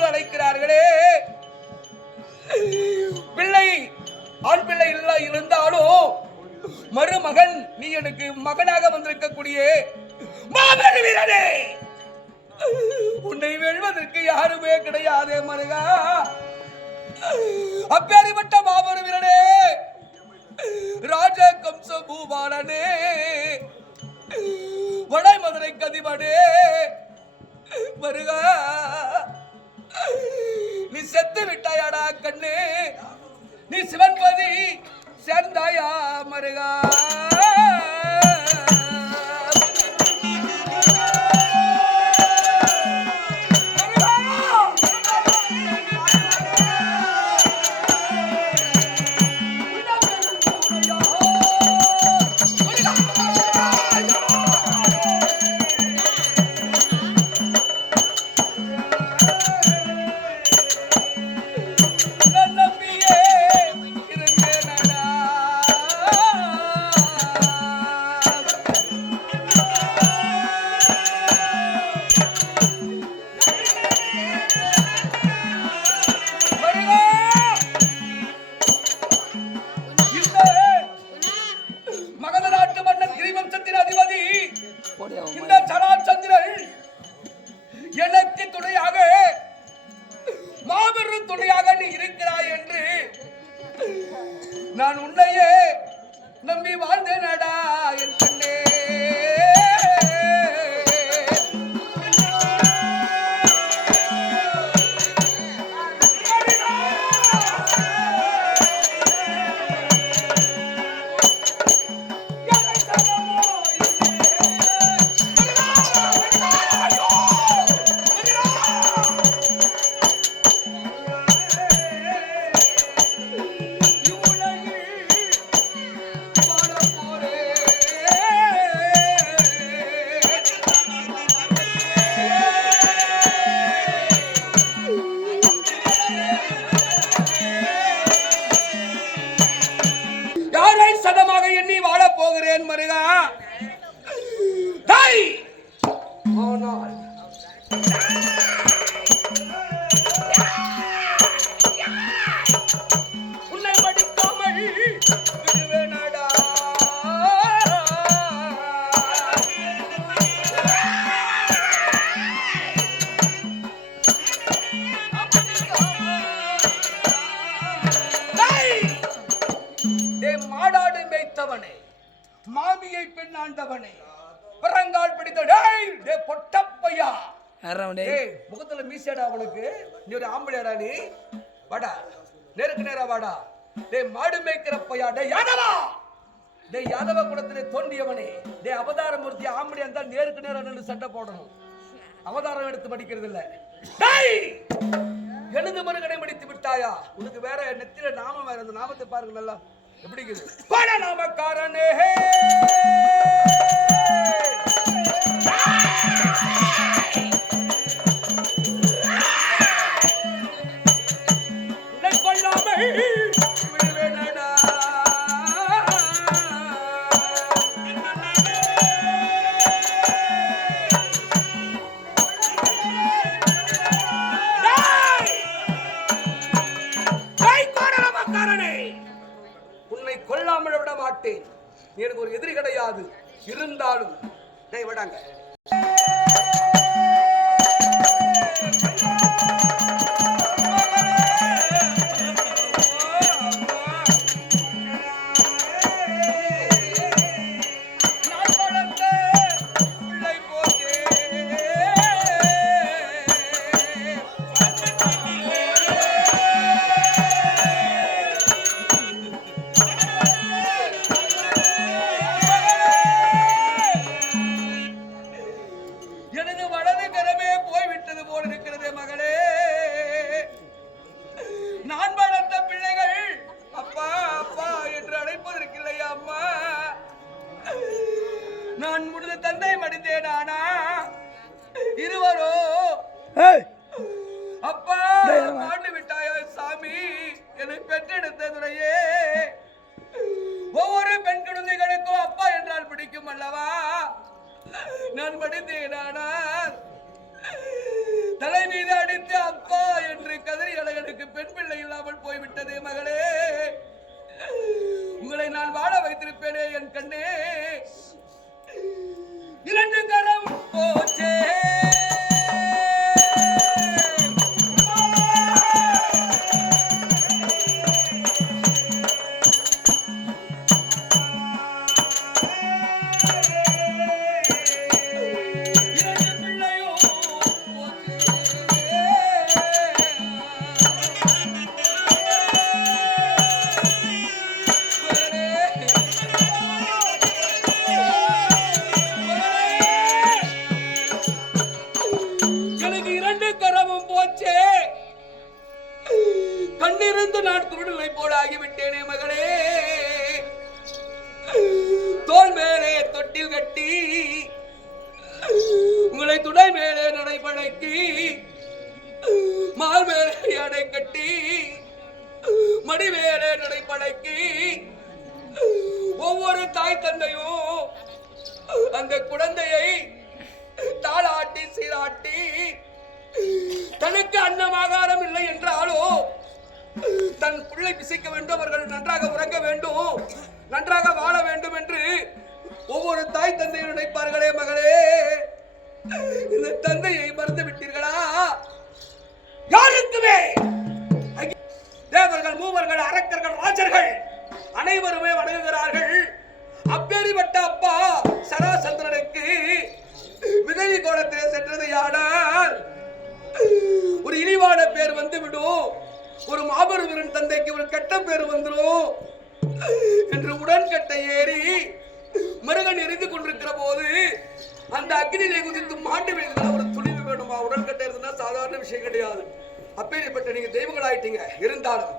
என்று அழைக்கிறார்களே. பிள்ளை ஆண் பிள்ளை இல்ல இருந்தாலும் மருமகன் நீ எனக்கு மகனாக வந்திருக்கக்கூடிய மாபெரும் வீரனே. உன்னை வெல்வதற்கு யாருமே கிடையாதே மருகா. அப்பேறிப்பட்ட மாபெரும் வீரனே ராஜ கம்ச பூபாலனே வடை மதுரை கதிபடே மருகா. நீ விட்டாயாடா கண்ணு. நீ சிவன்பதி சேர்ந்தாயா மருகா? எண்ணி வாழ போகிறேன் மருகா. தாய்! ஆனால் முகத்துல மீசைடா அவனுக்கு. நீ ஒரு ஆம்பளையாடா நீ. வாடா. நேருக்கு நேரா வாடா. டேய் மாடு மேய்க்கிற பையா? டேய் யாதவா? டேய் யாதவ குலத்திலே தோண்டியவனே டேய் அவதார மூர்த்தி ஆம்பளையா இருந்தா நேருக்கு நேரா நின்று சண்டை போடணும். அவதாரம் எடுத்து படிக்கிறது இல்ல டேய்! எழுது மறுகடை மடித்து விட்டாயா? உனக்கு வேற நெத்தில நாமம் வேற அந்த நாமத்தை பாருங்க நல்லா எப்படி நாமக்காரனே அப்பா மாண்டு விட்டாயா சாமி? என்னை பெற்றெடுத்ததுடையே. ஒவ்வொரு பெண் குழந்தைகளுக்கும் அப்பா என்றால் பிடிக்கும் அல்லவா? நான் மடிந்தேனானால் தலை மீது அடித்து அப்பா என்று கதறி அழகனுக்கு பெண் பிள்ளை இல்லாமல் போய்விட்டது மகளே. உங்களை நான் வாழ வைத்திருப்பேனே என் கண்ணே. மடிவேலே நடைபடைக்கு ஒவ்வொரு தாய் தந்தையும் அந்த குழந்தையை தாளாட்டி சீராட்டி தனக்கு அன்னமாகாரம் இல்லை என்றாலோ தன் பிள்ளை பிசைக்க வேண்டும் அவர்கள் நன்றாக உறங்க வேண்டும் நன்றாக வாழ வேண்டும் என்று அனைவருமே வணங்குகிறார்கள். அப்பேறிப்பட்ட அப்பா சராசந்திரனுக்கு விதவி கோலத்திலே சென்றது யானால்? ஒரு இழிவான பேர் வந்துவிடும். ஒரு மாபெரும் தந்தைக்கு ஒரு கெட்ட பேர் வந்துடும் என்று உடன்கட்டை ஏறி முருகன் எரிந்து கொண்டிருக்கிற போது அந்த அக்னியிலே குதித்து மாண்டு வீழ்கிற ஒரு துணிவு வேணுமா? உடன்கட்டை இருந்தா சாதாரண விஷயம் கிடையாது. அப்பேற்பட்ட நீங்க தெய்வங்களாயிட்டீங்க. இருந்தாலும்